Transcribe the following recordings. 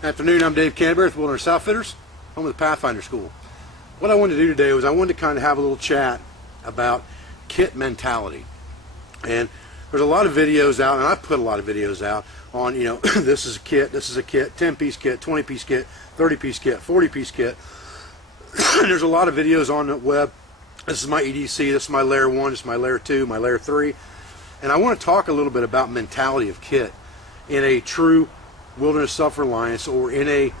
Afternoon, I'm Dave Canterbury with Wilderness Outfitters, home of the Pathfinder School. What I wanted to do today was I wanted to kind of have a little chat about kit mentality. And there's a lot of videos out, and I've put a lot of videos out on, this is a kit, 10-piece kit, 20-piece kit, 30-piece kit, 40-piece kit. And there's a lot of videos on the web. This is my EDC, this is my layer 1, this is my layer 2, my layer 3. And I want to talk a little bit about mentality of kit in a true wilderness self-reliance, or in a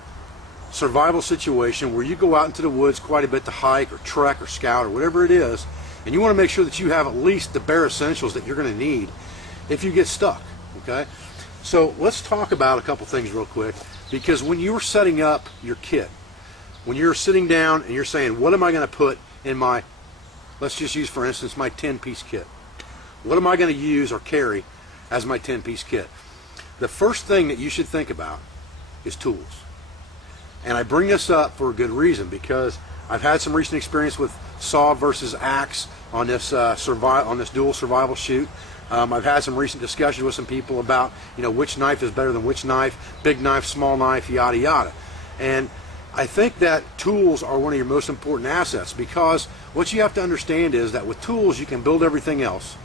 survival situation where you go out into the woods quite a bit to hike or trek or scout or whatever it is, and you want to make sure that you have at least the bare essentials that you're going to need if you get stuck. Okay, so let's talk about a couple things real quick, because when you're setting up your kit, when you're sitting down and you're saying, what am I going to put in my, let's just use for instance my 10-piece kit, what am I going to use or carry as my 10-piece kit? The first thing that you should think about is tools. And I bring this up for a good reason, because I've had some recent experience with saw versus axe on this dual survival shoot. I've had some recent discussions with some people about which knife is better than which knife, big knife, small knife, yada yada. And I think that tools are one of your most important assets, because what you have to understand is that with tools you can build everything else.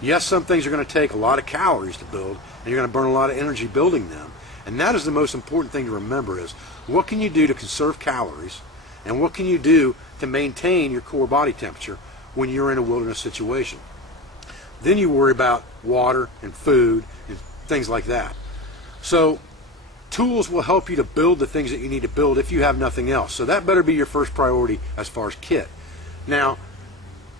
Yes, some things are going to take a lot of calories to build, and you're going to burn a lot of energy building them. And that is the most important thing to remember, is what can you do to conserve calories, and what can you do to maintain your core body temperature when you're in a wilderness situation. Then you worry about water and food and things like that. So tools will help you to build the things that you need to build if you have nothing else. So that better be your first priority as far as kit. Now,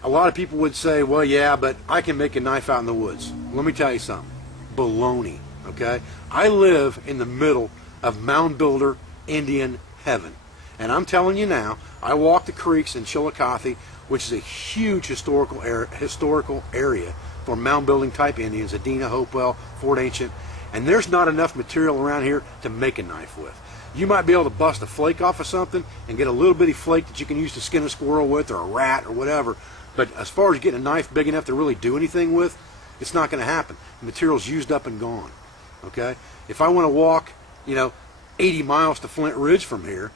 a lot of people would say, well, yeah, but I can make a knife out in the woods. Let me tell you something. Baloney, okay? I live in the middle of mound builder Indian heaven. And I'm telling you now, I walk the creeks in Chillicothe, which is a huge historical area for mound building type Indians, Adena, Hopewell, Fort Ancient, and there's not enough material around here to make a knife with. You might be able to bust a flake off of something and get a little bitty flake that you can use to skin a squirrel with, or a rat or whatever. But as far as getting a knife big enough to really do anything with, it's not going to happen. The material's used up and gone. Okay? If I want to walk, 80 miles to Flint Ridge from here,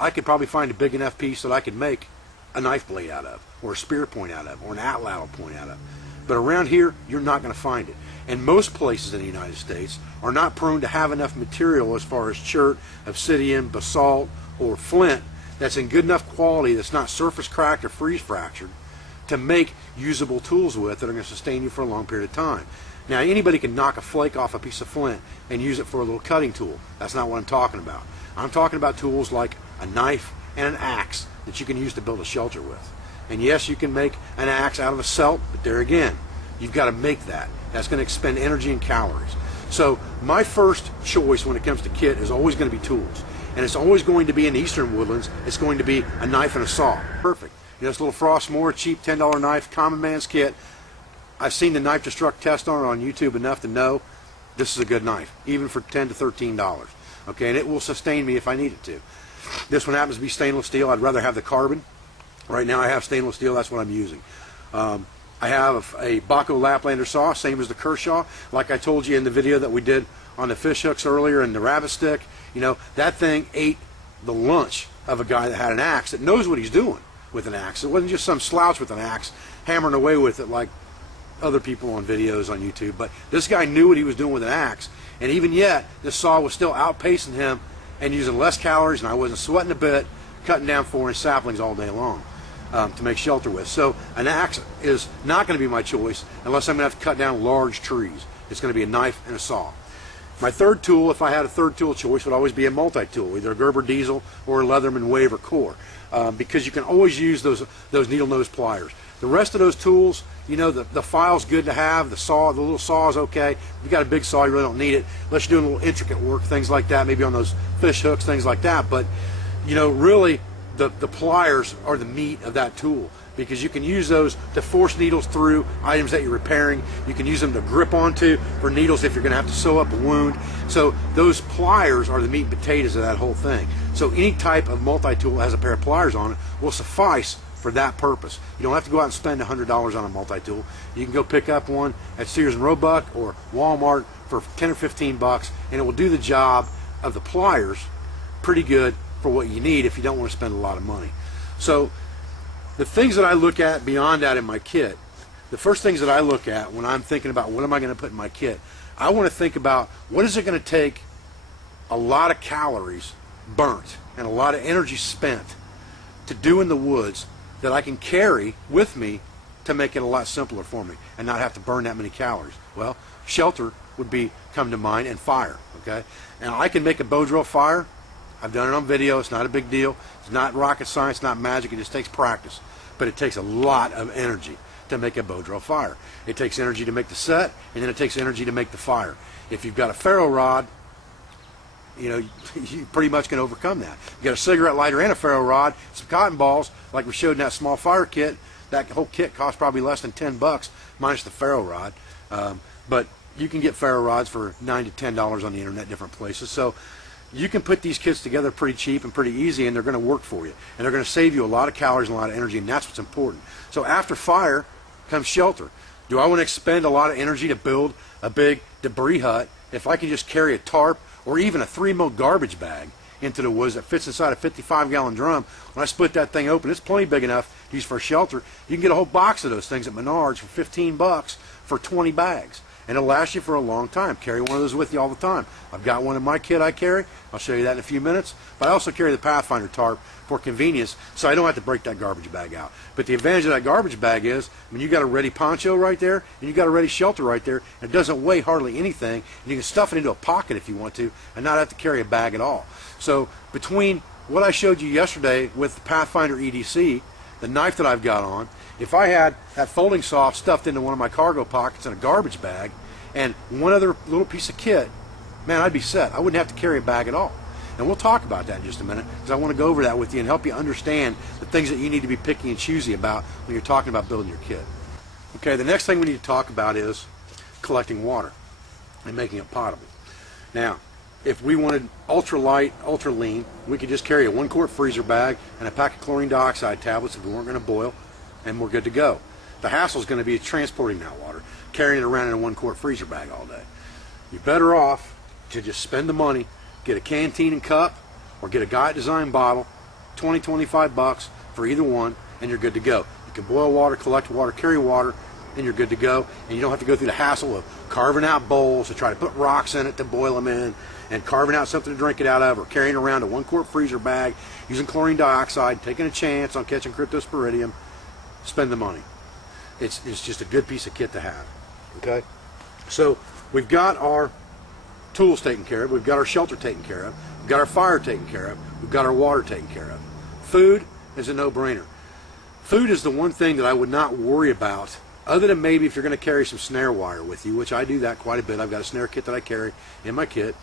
I could probably find a big enough piece that I could make a knife blade out of, or a spear point out of, or an atlatl point out of. But around here, you're not going to find it. And most places in the United States are not prone to have enough material as far as chert, obsidian, basalt, or flint that's in good enough quality that's not surface cracked or freeze fractured to make usable tools with that are going to sustain you for a long period of time. Now, anybody can knock a flake off a piece of flint and use it for a little cutting tool. That's not what I'm talking about. I'm talking about tools like a knife and an axe that you can use to build a shelter with. And yes, you can make an axe out of a celt, but there again, you've got to make that. That's going to expend energy and calories. So my first choice when it comes to kit is always going to be tools. And it's always going to be in the eastern woodlands, it's going to be a knife and a saw. Perfect. This little Frostmore, cheap $10 knife, common man's kit. I've seen the knife destruct test on YouTube enough to know this is a good knife, even for $10 to $13. Okay, and it will sustain me if I need it to. This one happens to be stainless steel. I'd rather have the carbon. Right now I have stainless steel. That's what I'm using. I have a Baco Laplander saw, same as the Kershaw. Like I told you in the video that we did on the fish hooks earlier and the rabbit stick, that thing ate the lunch of a guy that had an axe that knows what he's doing with an axe. It wasn't just some slouch with an axe hammering away with it like other people on videos on YouTube. But this guy knew what he was doing with an axe, and even yet this saw was still outpacing him and using less calories, and I wasn't sweating a bit, cutting down 4-inch saplings all day long to make shelter with. So an axe is not going to be my choice unless I'm going to have to cut down large trees. It's going to be a knife and a saw. My third tool, if I had a third tool choice, would always be a multi-tool, either a Gerber Diesel or a Leatherman Wave or Core, because you can always use those needle nose pliers. The rest of those tools, the file's good to have. The little saw is okay. If you've got a big saw, you really don't need it unless you're doing a little intricate work, things like that, maybe on those fish hooks, things like that. But really, the pliers are the meat of that tool, because you can use those to force needles through items that you're repairing. You can use them to grip onto for needles if you're going to have to sew up a wound. So those pliers are the meat and potatoes of that whole thing. So any type of multi-tool that has a pair of pliers on it will suffice for that purpose. You don't have to go out and spend $100 on a multi-tool. You can go pick up one at Sears and Roebuck or Walmart for 10 or 15 bucks, and it will do the job of the pliers pretty good for what you need if you don't want to spend a lot of money. So the things that I look at beyond that in my kit, the first things that I look at when I'm thinking about what am I going to put in my kit, I want to think about what is it going to take a lot of calories burnt and a lot of energy spent to do in the woods that I can carry with me to make it a lot simpler for me and not have to burn that many calories. Well, shelter would come to mind, and fire. Okay, and I can make a bow drill fire. I've done it on video. It's not a big deal. It's not rocket science, not magic. It just takes practice. But it takes a lot of energy to make a bow drill fire. It takes energy to make the set, and then it takes energy to make the fire. If you've got a ferro rod, you pretty much can overcome that. You got a cigarette lighter and a ferro rod, some cotton balls, like we showed in that small fire kit. That whole kit costs probably less than $10 minus the ferro rod. But you can get ferro rods for $9 to $10 on the internet, different places. So you can put these kits together pretty cheap and pretty easy, and they're going to work for you. And they're going to save you a lot of calories and a lot of energy, and that's what's important. So after fire comes shelter. Do I want to expend a lot of energy to build a big debris hut if I can just carry a tarp or even a 3-mil garbage bag into the woods that fits inside a 55-gallon drum? When I split that thing open, it's plenty big enough to use for a shelter. You can get a whole box of those things at Menards for $15 for 20 bags. And it'll last you for a long time. Carry one of those with you all the time. I've got one in my kit I carry. I'll show you that in a few minutes. But I also carry the Pathfinder tarp for convenience, so I don't have to break that garbage bag out. But the advantage of that garbage bag is, you got a ready poncho right there, and you got a ready shelter right there, and it doesn't weigh hardly anything, and you can stuff it into a pocket if you want to, and not have to carry a bag at all. So between what I showed you yesterday with the Pathfinder EDC, the knife that I've got on, if I had that folding saw stuffed into one of my cargo pockets in a garbage bag, and one other little piece of kit, man, I'd be set. I wouldn't have to carry a bag at all. And we'll talk about that in just a minute, because I want to go over that with you and help you understand the things that you need to be picky and choosy about when you're talking about building your kit. Okay, the next thing we need to talk about is collecting water and making it potable. Now, if we wanted ultra light, ultra lean, we could just carry a 1-quart freezer bag and a pack of chlorine dioxide tablets if we weren't going to boil, and we're good to go. The hassle is going to be transporting that water, carrying it around in a 1-quart freezer bag all day. You're better off to just spend the money, get a canteen and cup, or get a Guide Design bottle, $20-25 for either one, and you're good to go. You can boil water, collect water, carry water, and you're good to go. And you don't have to go through the hassle of carving out bowls to try to put rocks in it to boil them in, and carving out something to drink it out of, or carrying around a 1-quart freezer bag, using chlorine dioxide, taking a chance on catching cryptosporidium. Spend the money. It's just a good piece of kit to have. Okay? So we've got our tools taken care of, we've got our shelter taken care of, we've got our fire taken care of, we've got our water taken care of. Food is a no-brainer. Food is the one thing that I would not worry about, other than maybe if you're going to carry some snare wire with you, which I do that quite a bit. I've got a snare kit that I carry in my kit.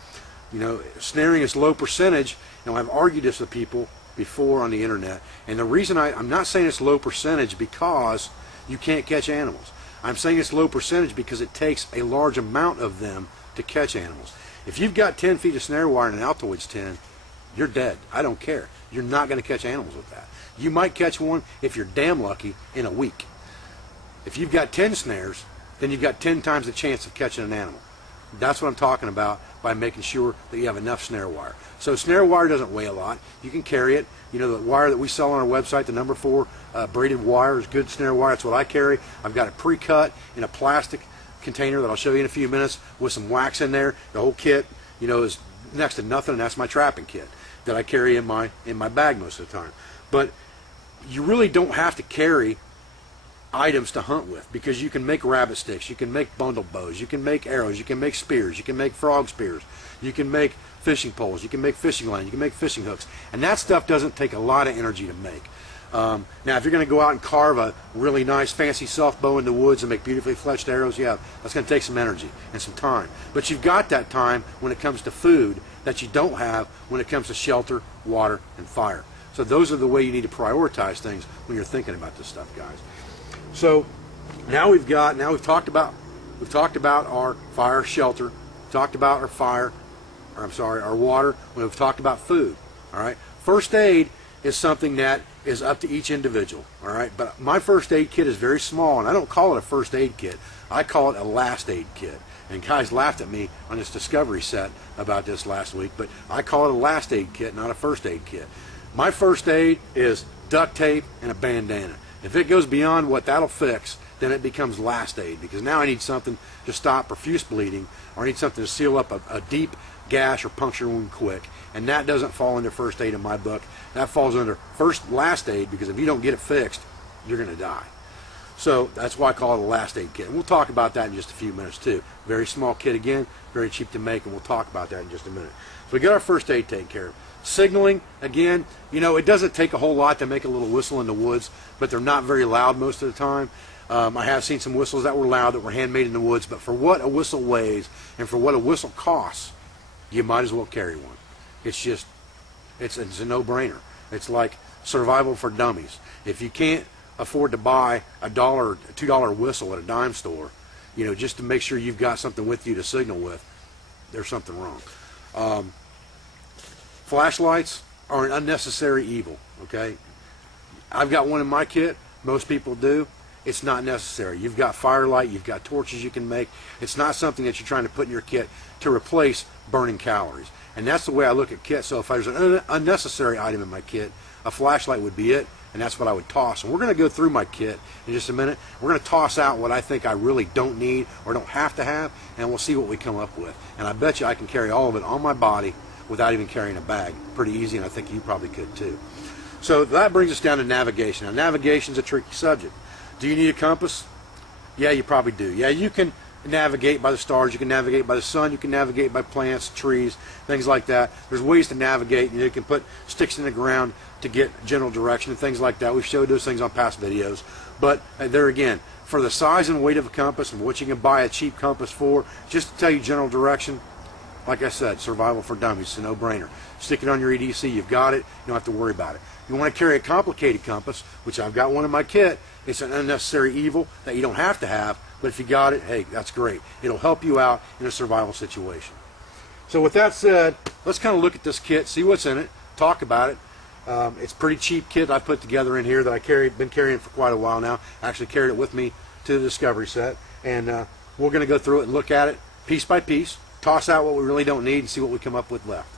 Snaring is low percentage, and I've argued this with people before on the internet, and the reason I'm not saying it's low percentage because you can't catch animals. I'm saying it's low percentage because it takes a large amount of them to catch animals. If you've got 10 feet of snare wire in an Altoids 10, you're dead. I don't care. You're not going to catch animals with that. You might catch one, if you're damn lucky, in a week. If you've got 10 snares, then you've got 10 times the chance of catching an animal. That's what I'm talking about by making sure that you have enough snare wire. So snare wire doesn't weigh a lot. You can carry it. The wire that we sell on our website, the number 4 braided wire is good snare wire. That's what I carry. I've got it pre-cut in a plastic container that I'll show you in a few minutes with some wax in there. The whole kit, is next to nothing, and that's my trapping kit that I carry in my bag most of the time. But you really don't have to carry items to hunt with, because you can make rabbit sticks, you can make bundle bows, you can make arrows, you can make spears, you can make frog spears, you can make fishing poles, you can make fishing lines, you can make fishing hooks, and that stuff doesn't take a lot of energy to make. Now if you're going to go out and carve a really nice fancy soft bow in the woods and make beautifully fletched arrows, yeah, that's going to take some energy and some time. But you've got that time when it comes to food that you don't have when it comes to shelter, water, and fire. So those are the way you need to prioritize things when you're thinking about this stuff, guys. So now we've talked about our fire shelter, talked about our water, we've talked about food. All right. First aid is something that is up to each individual. All right. But my first aid kit is very small, and I don't call it a first aid kit. I call it a last aid kit. And guys laughed at me on this discovery set about this last week, but I call it a last aid kit, not a first aid kit. My first aid is duct tape and a bandana. If it goes beyond what that'll fix, then it becomes last aid, because now I need something to stop profuse bleeding, or I need something to seal up a deep gash or puncture wound quick, and that doesn't fall under first aid in my book. That falls under last aid, because if you don't get it fixed, you're going to die. So that's why I call it a last aid kit. And we'll talk about that in just a few minutes too. Very small kit again, very cheap to make, and we'll talk about that in just a minute. So we got our first aid taken care of. Signaling, again, you know, it doesn't take a whole lot to make a little whistle in the woods, but they're not very loud most of the time. I have seen some whistles that were loud, that were handmade in the woods, but for what a whistle weighs and for what a whistle costs, you might as well carry one. It's just, it's a no-brainer. It's like survival for dummies. If you can't afford to buy $1 or $2 whistle at a dime store, you know, just to make sure you've got something with you to signal with, there's something wrong. Flashlights are an unnecessary evil, okay? I've got one in my kit. Most people do. It's not necessary. You've got firelight, you've got torches you can make. It's not something that you're trying to put in your kit to replace burning calories. And that's the way I look at kits. So if there's an unnecessary item in my kit, a flashlight would be it, and that's what I would toss. And we're going to go through my kit in just a minute. We're going to toss out what I think I really don't need or don't have to have, and we'll see what we come up with. And I bet you I can carry all of it on my body without even carrying a bag. Pretty easy, and I think you probably could too. So that brings us down to navigation. Now, navigation's a tricky subject. Do you need a compass? Yeah, you probably do. Yeah, you can navigate by the stars, you can navigate by the sun, you can navigate by plants, trees, things like that. There's ways to navigate. You can put sticks in the ground to get general direction and things like that. We've showed those things on past videos. But there again, for the size and weight of a compass and what you can buy a cheap compass for, just to tell you general direction, like I said, survival for dummies. It's a no-brainer. Stick it on your EDC, you've got it, you don't have to worry about it. You want to carry a complicated compass, which I've got one in my kit. It's an unnecessary evil that you don't have to have, but if you got it, hey, that's great. It'll help you out in a survival situation. So with that said, let's kind of look at this kit, see what's in it, talk about it. It's a pretty cheap kit I put together in here that been carrying for quite a while now. I actually carried it with me to the discovery set, and we're going to go through it and look at it piece by piece, toss out what we really don't need, and see what we come up with left.